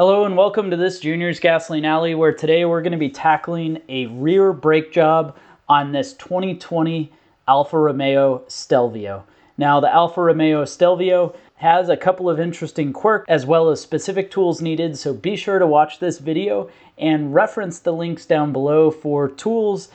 Hello and welcome to this Junior's Gasoline Alley, where today we're going to be tackling a rear brake job on this 2020 Alfa Romeo Stelvio. Now, the Alfa Romeo Stelvio has a couple of interesting quirks as well as specific tools needed, so be sure to watch this video and reference the links down below for tools,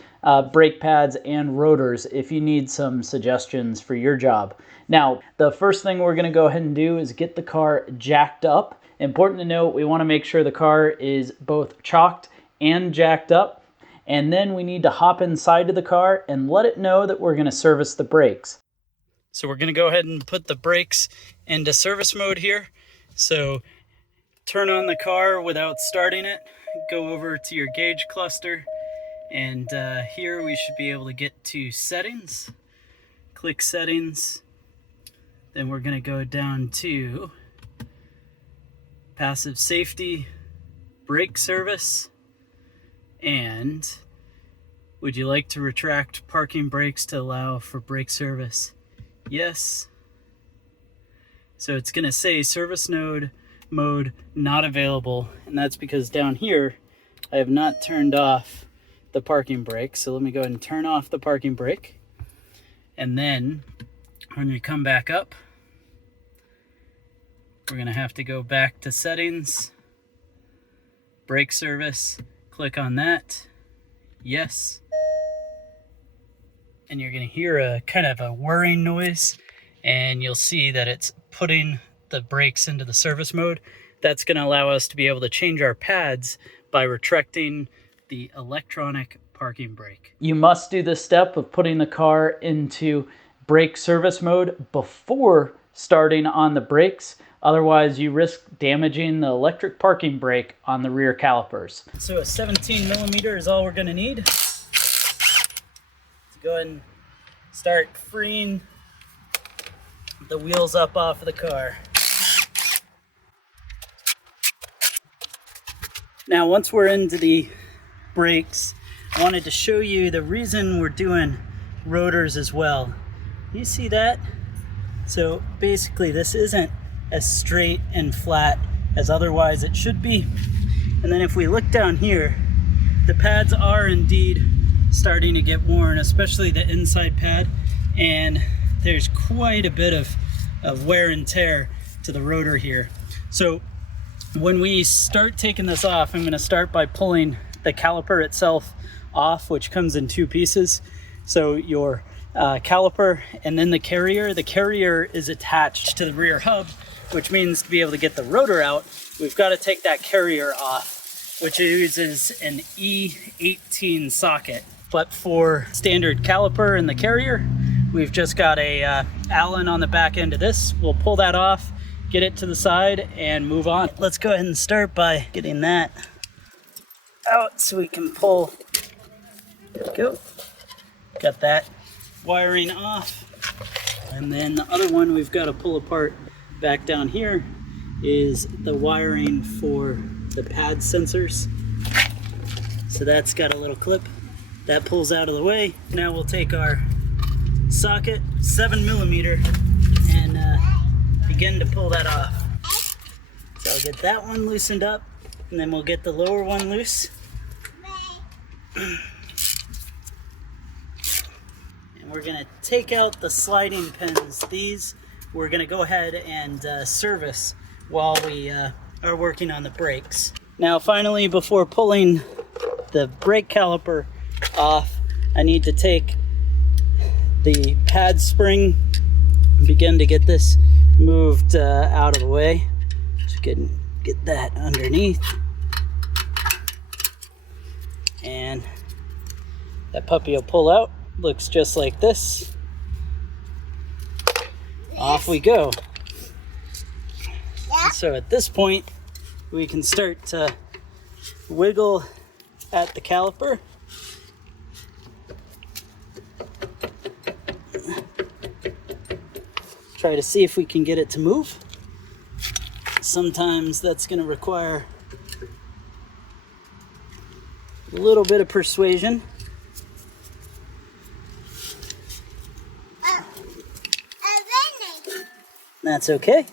brake pads, and rotors if you need some suggestions for your job. Now, the first thing we're going to go ahead and do is get the car jacked up. Important to note, we want to make sure the car is both chalked and jacked up, and then we need to hop inside of the car and let it know that we're going to service the brakes. So we're going to go ahead and put the brakes into service mode here. So turn on the car without starting it, go over to your gauge cluster, and here we should be able to get to settings. Click settings, then we're going to go down to passive safety, brake service, and would you like to retract parking brakes to allow for brake service? Yes. So it's going to say service mode not available, and that's because down here I have not turned off the parking brake. So let me go ahead and turn off the parking brake, and then when we come back up, we're going to have to go back to settings, brake service, click on that, yes. And you're going to hear a kind of a whirring noise, and you'll see that it's putting the brakes into the service mode. That's going to allow us to be able to change our pads by retracting the electronic parking brake. You must do this step of putting the car into brake service mode before starting on the brakes. Otherwise, you risk damaging the electric parking brake on the rear calipers. So a 17 millimeter is all we're going to need. Let's go ahead and start freeing the wheels up off of the car. Now, once we're into the brakes, I wanted to show you the reason we're doing rotors as well. You see that? So basically, this isn't as straight and flat as otherwise it should be. And then if we look down here, the pads are indeed starting to get worn, especially the inside pad, and there's quite a bit of wear and tear to the rotor here. So when we start taking this off, I'm going to start by pulling the caliper itself off, which comes in two pieces. So your caliper and then the carrier. The carrier is attached to the rear hub, which means to be able to get the rotor out, we've got to take that carrier off, which uses an E18 socket. But for standard caliper and the carrier, we've just got a Allen on the back end of this. We'll pull that off, get it to the side, and move on. Let's go ahead and start by getting that out so we can pull. There we go. Got that wiring off. And then the other one we've got to pull apart back down here is the wiring for the pad sensors. So that's got a little clip that pulls out of the way. Now we'll take our socket, 7 millimeter, and begin to pull that off. So I'll get that one loosened up, and then we'll get the lower one loose. And we're gonna take out the sliding pins. These we're going to go ahead and service while we are working on the brakes. Now finally, before pulling the brake caliper off, I need to take the pad spring and begin to get this moved out of the way. Just get that underneath. And that puppy will pull out. Looks just like this. Off we go. So at this point, we can start to wiggle at the caliper. Try to see if we can get it to move. Sometimes that's going to require a little bit of persuasion. That's okay,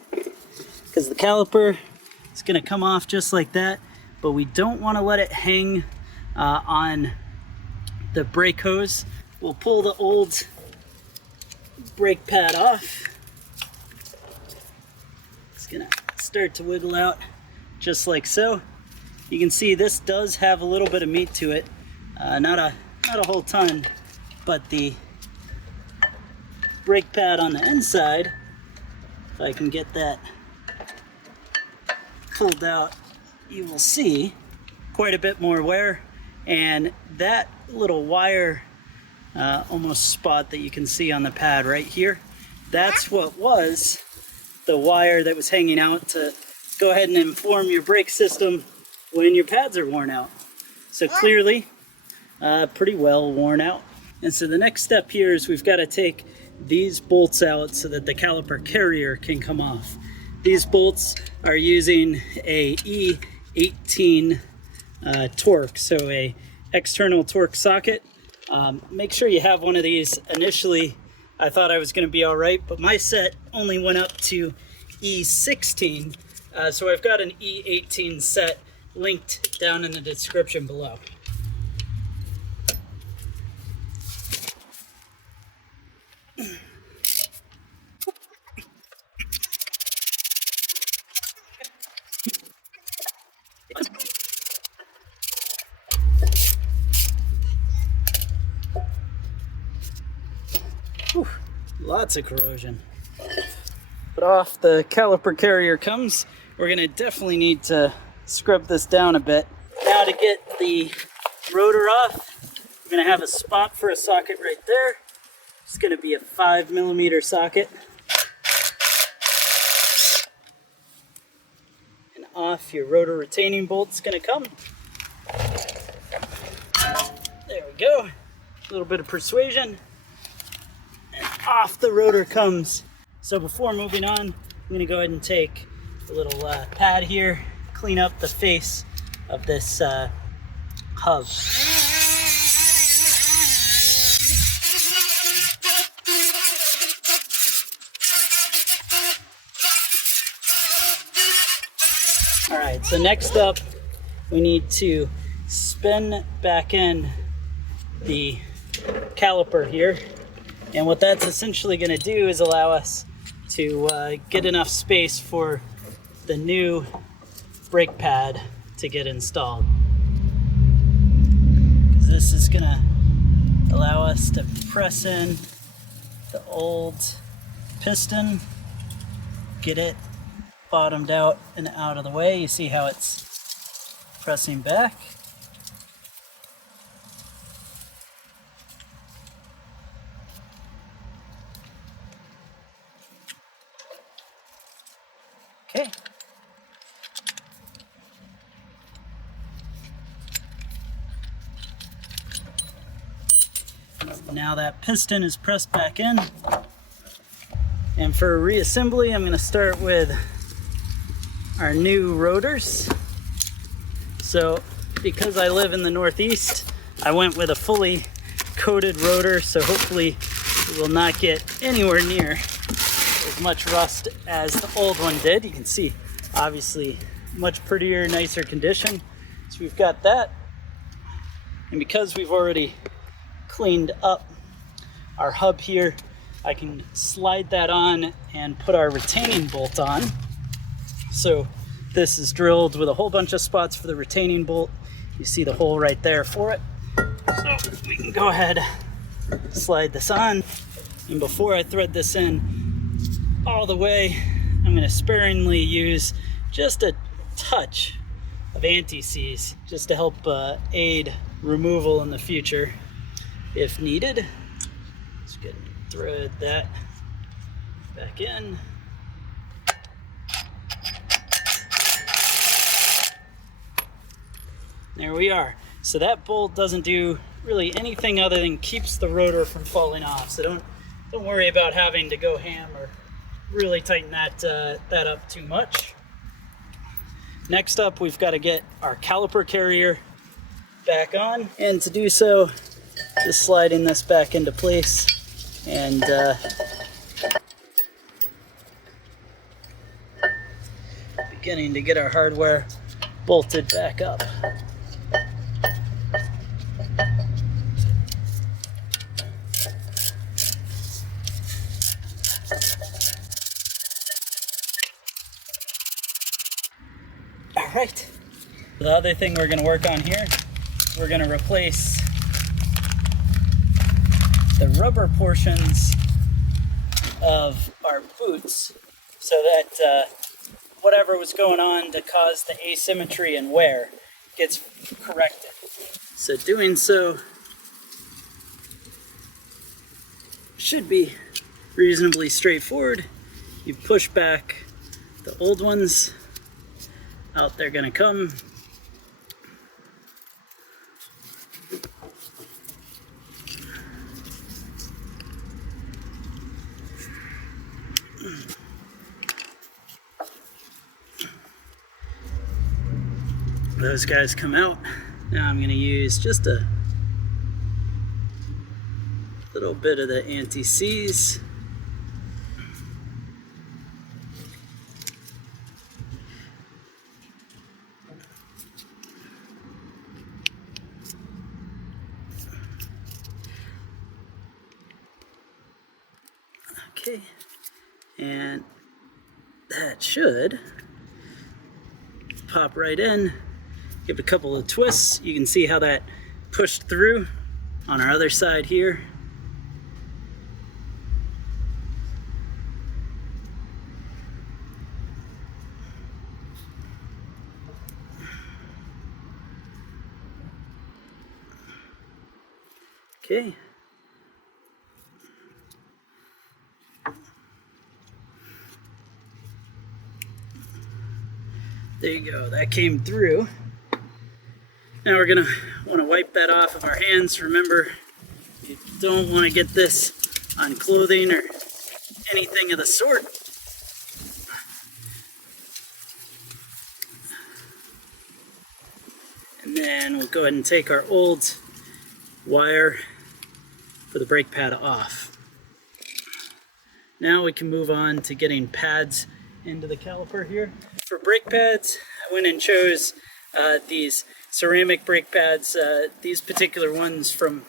because the caliper It's gonna come off just like that, but we don't want to let it hang on the brake hose. We'll pull the old brake pad off. It's gonna start to wiggle out just like so. You can see this does have a little bit of meat to it, not a whole ton, but the brake pad on the inside, if I can get that pulled out, you will see quite a bit more wear, and that little wire almost spot that you can see on the pad right here, that's what was the wire that was hanging out to go ahead and inform your brake system when your pads are worn out. So clearly pretty well worn out. And so the next step here is we've got to take these bolts out so that the caliper carrier can come off. These bolts are using a E18 torque, so a external torque socket. Make sure you have one of these. Initially I thought I was going to be all right, but my set only went up to E16, so I've got an E18 set linked down in the description below. Whew, lots of corrosion. But off the caliper carrier comes. We're gonna definitely need to scrub this down a bit. Now to get the rotor off, we're gonna have a spot for a socket right there. It's gonna be a 5mm socket. And off your rotor retaining bolt's gonna come. There we go. A little bit of persuasion. And off the rotor comes. So before moving on, I'm gonna go ahead and take a little pad here, clean up the face of this hub. All right, so next up, we need to spin back in the caliper here. And what that's essentially gonna do is allow us to get enough space for the new brake pad to get installed. This is gonna allow us to press in the old piston, get it bottomed out and out of the way. You see how it's pressing back. Okay. Now that piston is pressed back in. And for reassembly, I'm going to start with our new rotors. So because I live in the Northeast, I went with a fully coated rotor, so hopefully it will not get anywhere near as much rust as the old one did. You can see obviously much prettier, nicer condition. So we've got that. And because we've already cleaned up our hub here, I can slide that on and put our retaining bolt on. So this is drilled with a whole bunch of spots for the retaining bolt. You see the hole right there for it. So we can go ahead, slide this on. And before I thread this in all the way, I'm going to sparingly use just a touch of anti-seize just to help aid removal in the future if needed. Let's go ahead and thread that back in. There we are. So that bolt doesn't do really anything other than keeps the rotor from falling off. So don't worry about having to go ham or really tighten that up too much. Next up, we've got to get our caliper carrier back on, and to do so, just sliding this back into place, and beginning to get our hardware bolted back up. All right. The other thing we're going to work on here, we're going to replace the rubber portions of our boots so that whatever was going on to cause the asymmetry and wear gets corrected. So doing so should be reasonably straightforward. You push back the old ones, out they're gonna come. Those guys come out. Now I'm gonna use just a little bit of the anti-seize. Okay, and that should pop right in. Give it a couple of twists. You can see how that pushed through on our other side here. Okay. There you go, that came through. Now we're gonna wanna wipe that off of our hands. Remember, you don't wanna get this on clothing or anything of the sort. And then we'll go ahead and take our old wire for the brake pad off. Now we can move on to getting pads into the caliper here. For brake pads, I went and chose these ceramic brake pads, these particular ones from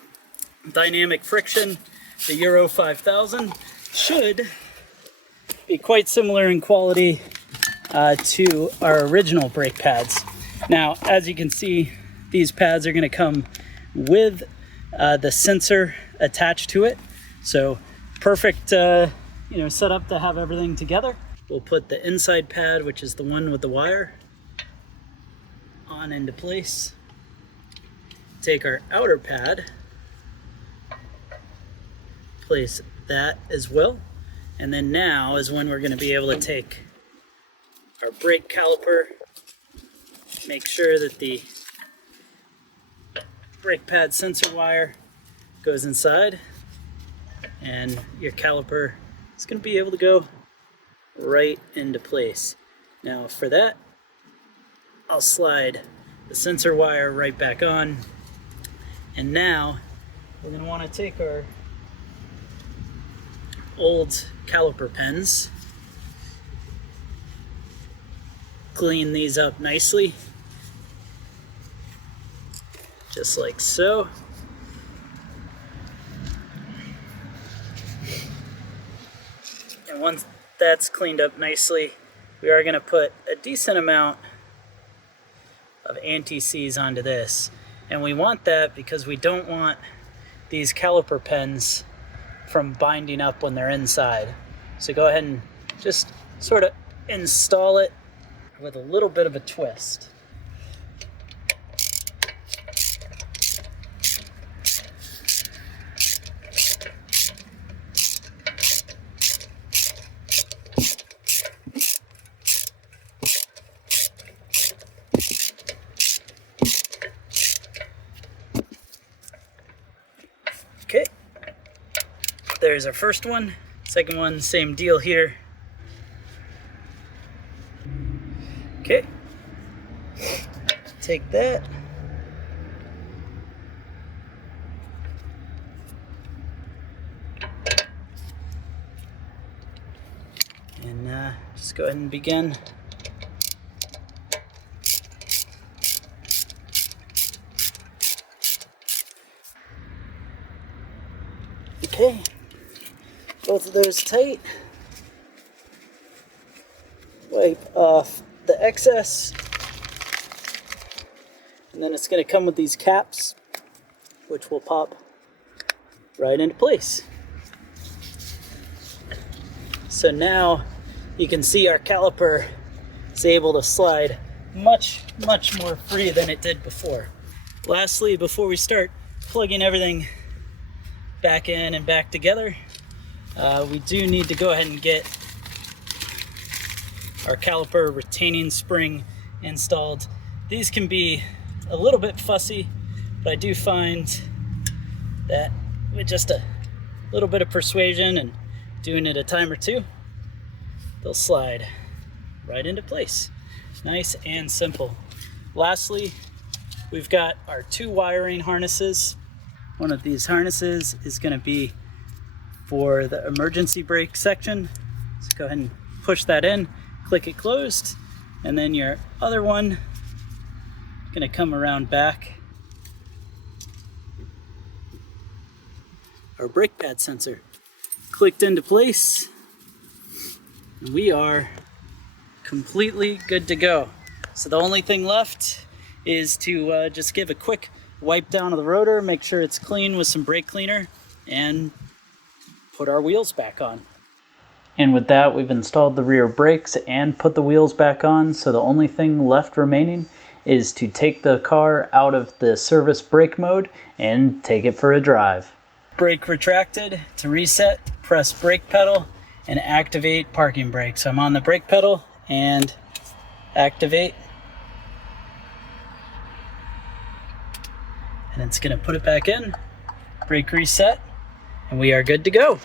Dynamic Friction, the Euro 5000, should be quite similar in quality to our original brake pads. Now, as you can see, these pads are going to come with the sensor attached to it, so perfect setup to have everything together. We'll put the inside pad, which is the one with the wire, on into place. Take our outer pad, place that as well, and then now is when we're going to be able to take our brake caliper, make sure that the brake pad sensor wire goes inside, and your caliper is going to be able to go right into place. Now for that, I'll slide the sensor wire right back on, and now we're going to want to take our old caliper pens, clean these up nicely, just like so. And once that's cleaned up nicely, we are going to put a decent amount of anti-seize onto this. And we want that because we don't want these caliper pens from binding up when they're inside. So go ahead and just sort of install it with a little bit of a twist. Okay, there's our first one. Second one, same deal here. Okay, take that. And just go ahead and begin Okay, both of those tight. Wipe off the excess. And then it's going to come with these caps, which will pop right into place. So now you can see our caliper is able to slide much more free than it did before. Lastly, before we start plugging everything back in and back together, we do need to go ahead and get our caliper retaining spring installed. These can be a little bit fussy, but I do find that with just a little bit of persuasion and doing it a time or two, they'll slide right into place. Nice and simple. Lastly, we've got our 2 wiring harnesses. One of these harnesses is going to be for the emergency brake section. So go ahead and push that in, click it closed, and then your other one going to come around back. Our brake pad sensor clicked into place. We are completely good to go. So the only thing left is to just give a quick wipe down of the rotor, make sure it's clean with some brake cleaner, and put our wheels back on. And with that, we've installed the rear brakes and put the wheels back on, so the only thing left remaining is to take the car out of the service brake mode and take it for a drive. Brake retracted. To reset, press brake pedal and activate parking brake. So I'm on the brake pedal and activate. And it's going to put it back in. Brake reset, and we are good to go.